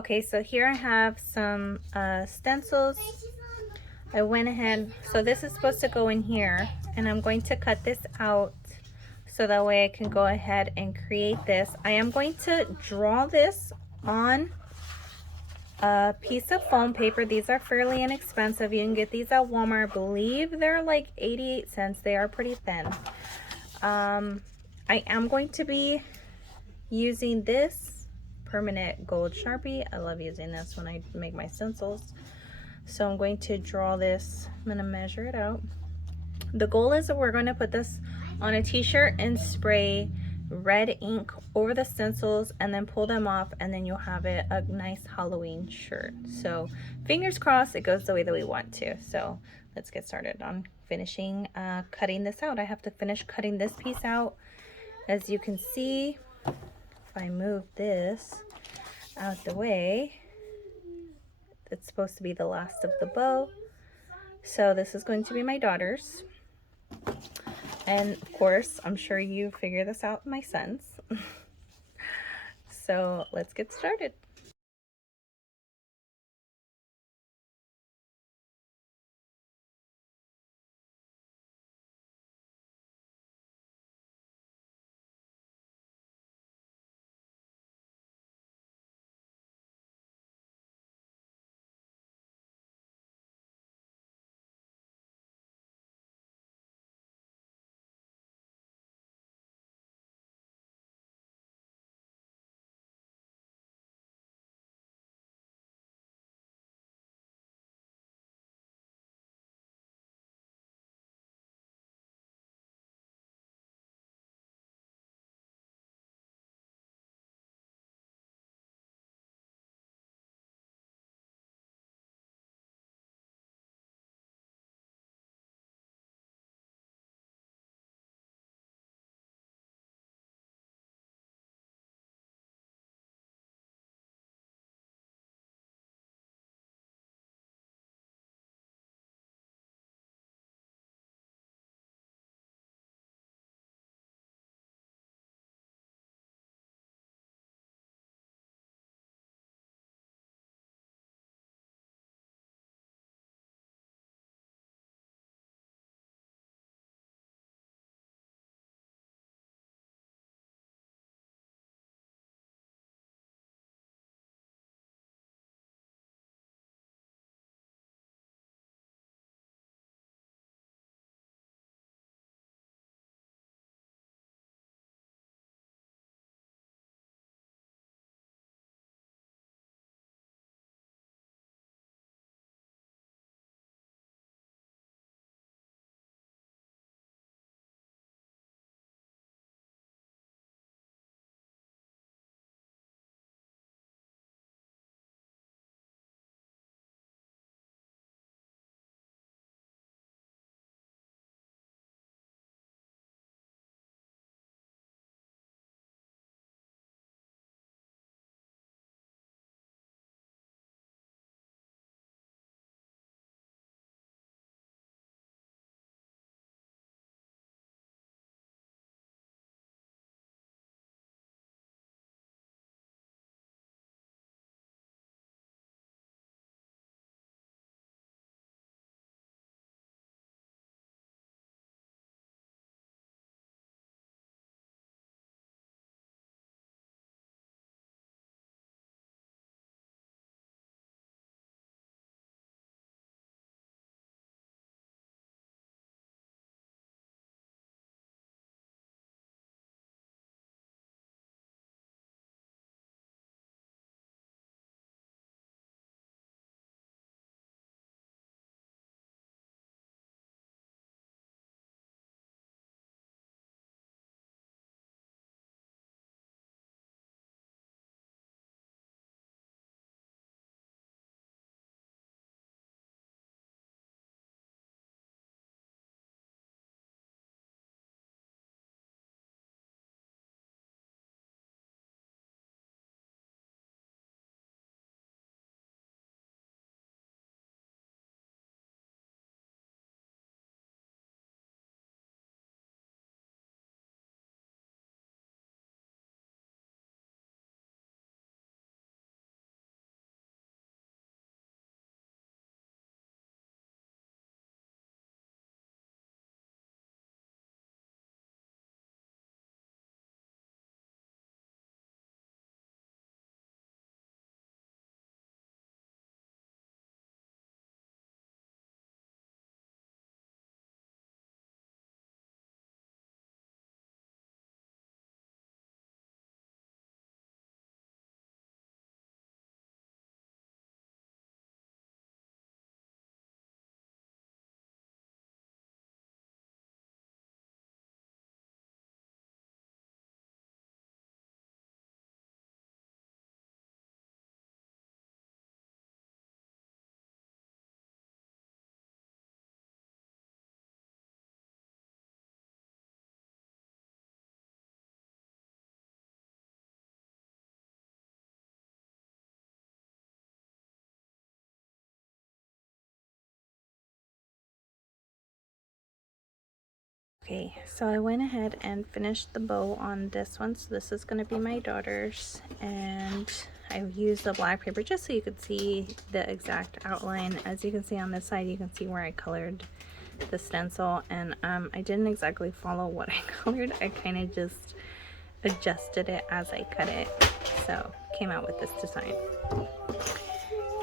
Okay, so here I have some stencils. I went ahead, so this is supposed to go in here, and I'm going to cut this out so that way I can go ahead and create this. I am going to draw this on a piece of foam paper. These are fairly inexpensive. You can get these at Walmart. I believe they're like 88 cents. They are pretty thin. I am going to be using this permanent gold Sharpie. I love using this when I make my stencils. So I'm going to draw this. I'm going to measure it out. The goal is that we're going to put this on a t-shirt and spray red ink over the stencils and then pull them off, and then you'll have it a nice Halloween shirt. So fingers crossed it goes the way that we want to. So let's get started on finishing cutting this out. I have to finish cutting this piece out. As you can see, if I move this out the way, it's supposed to be the last of the bow. So this is going to be my daughter's. And of course, I'm sure you figure this out, my son's. So let's get started. Okay, so I went ahead and finished the bow on this one. So this is going to be my daughter's, and I used the black paper just so you could see the exact outline. As you can see on this side, you can see where I colored the stencil, and I didn't exactly follow what I colored. I kind of just adjusted it as I cut it, so came out with this design.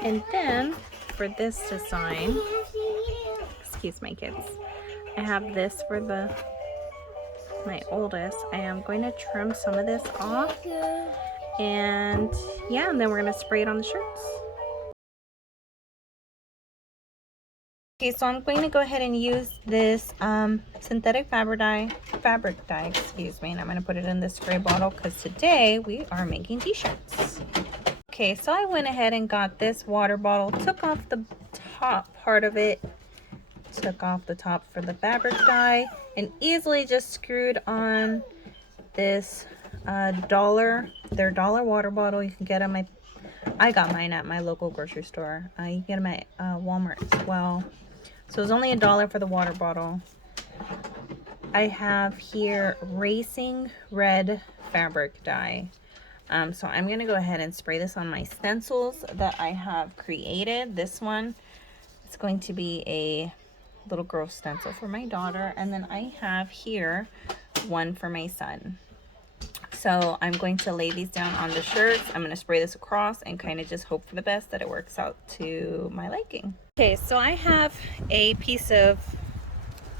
And then for this design, excuse my kids, I have this for my oldest. I am going to trim some of this off, and yeah, and then we're going to spray it on the shirts. Okay, so I'm going to go ahead and use this synthetic fabric dye, excuse me, and I'm going to put it in this spray bottle because today we are making t-shirts. Okay, so I went ahead and got this water bottle, took off the top part of it, took off the top for the fabric dye, and easily just screwed on this their dollar water bottle. You can get them, I got mine at my local grocery store. You can get them at Walmart as well. So it's only $1 for the water bottle. I have here Racing Red fabric dye. So I'm going to go ahead and spray this on my stencils that I have created. This one, it's going to be a little girl stencil for my daughter. And then I have here one for my son. So I'm going to lay these down on the shirts. I'm going to spray this across and kind of just hope for the best that it works out to my liking. Okay, so I have a piece of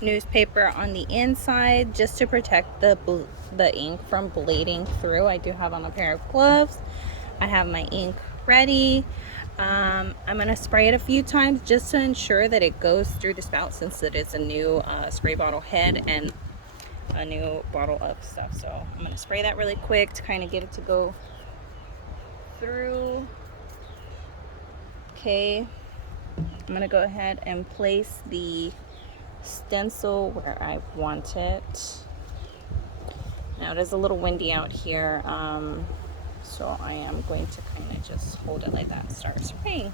newspaper on the inside just to protect the ink from bleeding through. I do have on a pair of gloves. I have my ink ready. I'm going to spray it a few times just to ensure that it goes through the spout, since it is a new spray bottle head and a new bottle of stuff. So I'm going to spray that really quick to kind of get it to go through. Okay, I'm going to go ahead and place the stencil where I want it. Now it is a little windy out here, so I am going to kind of just hold it like that and start spraying.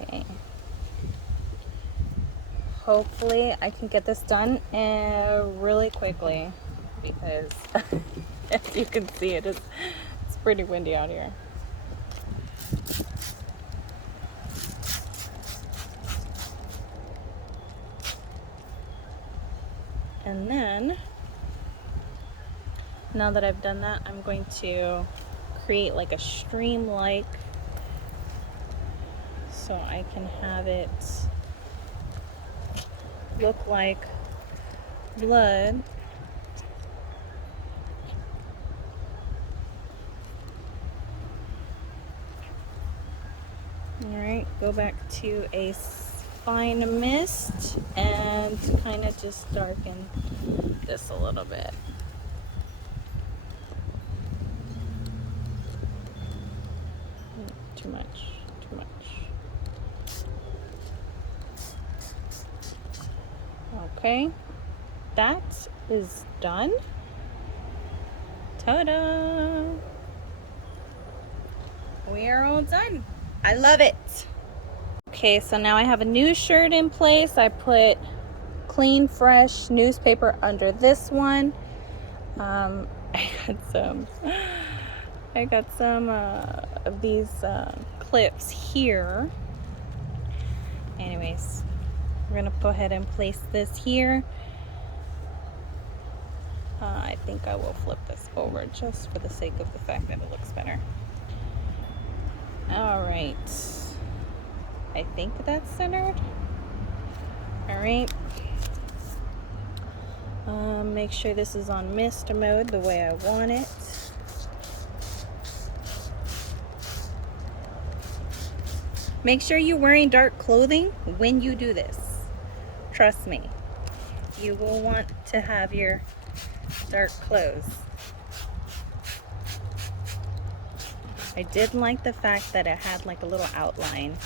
Okay. Hopefully I can get this done really quickly, because as you can see, it's pretty windy out here. And then, now that I've done that, I'm going to create like a stream-like, so I can have it look like blood. Alright, go back to a fine mist and kind of just darken this a little bit. Too much. Okay, that is done. Ta-da! We are all done. I love it. Okay, so now I have a new shirt in place. I put clean, fresh newspaper under this one. I got some of these clips here. Anyways, we're gonna go ahead and place this here. I think I will flip this over just for the sake of the fact that it looks better. All right, I think that's centered. All right, make sure this is on mist mode the way I want it. Make sure you're wearing dark clothing when you do this. Trust me, you will want to have your dark clothes. I did like the fact that it had like a little outline.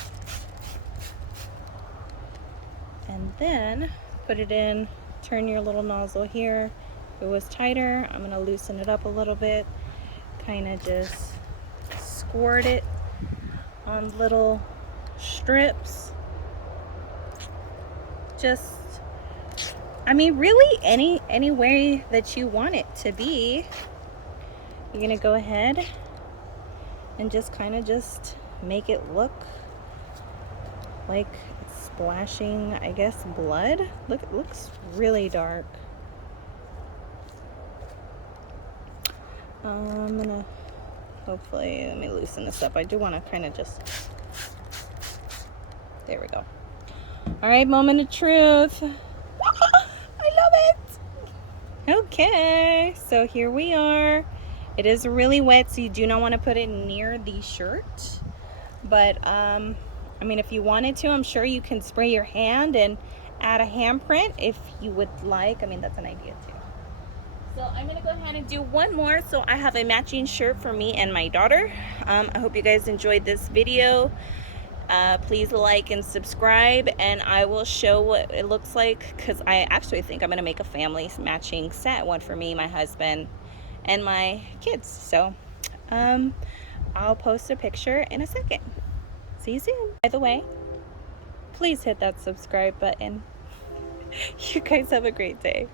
And then put it in, turn your little nozzle here, If it was tighter, I'm gonna loosen it up a little bit, kind of just squirt it on little strips. Just, I mean, really any way that you want it to be. You're gonna go ahead and just kind of just make it look like it's splashing, I guess, blood. Look, it looks really dark. I'm gonna hopefully, let me loosen this up. I do want to kind of just, there we go. All right, moment of truth. I love it. Okay, so here we are. It is really wet, so you do not want to put it near the shirt. But I mean, if you wanted to, I'm sure you can spray your hand and add a handprint if you would like. I mean, that's an idea too. So I'm gonna go ahead and do one more. So I have a matching shirt for me and my daughter. I hope you guys enjoyed this video. Please like and subscribe, and I will show what it looks like, because I actually think I'm gonna make a family matching set, one for me, my husband, and my kids. So I'll post a picture in a second. See you soon. By the way, please hit that subscribe button. You guys have a great day.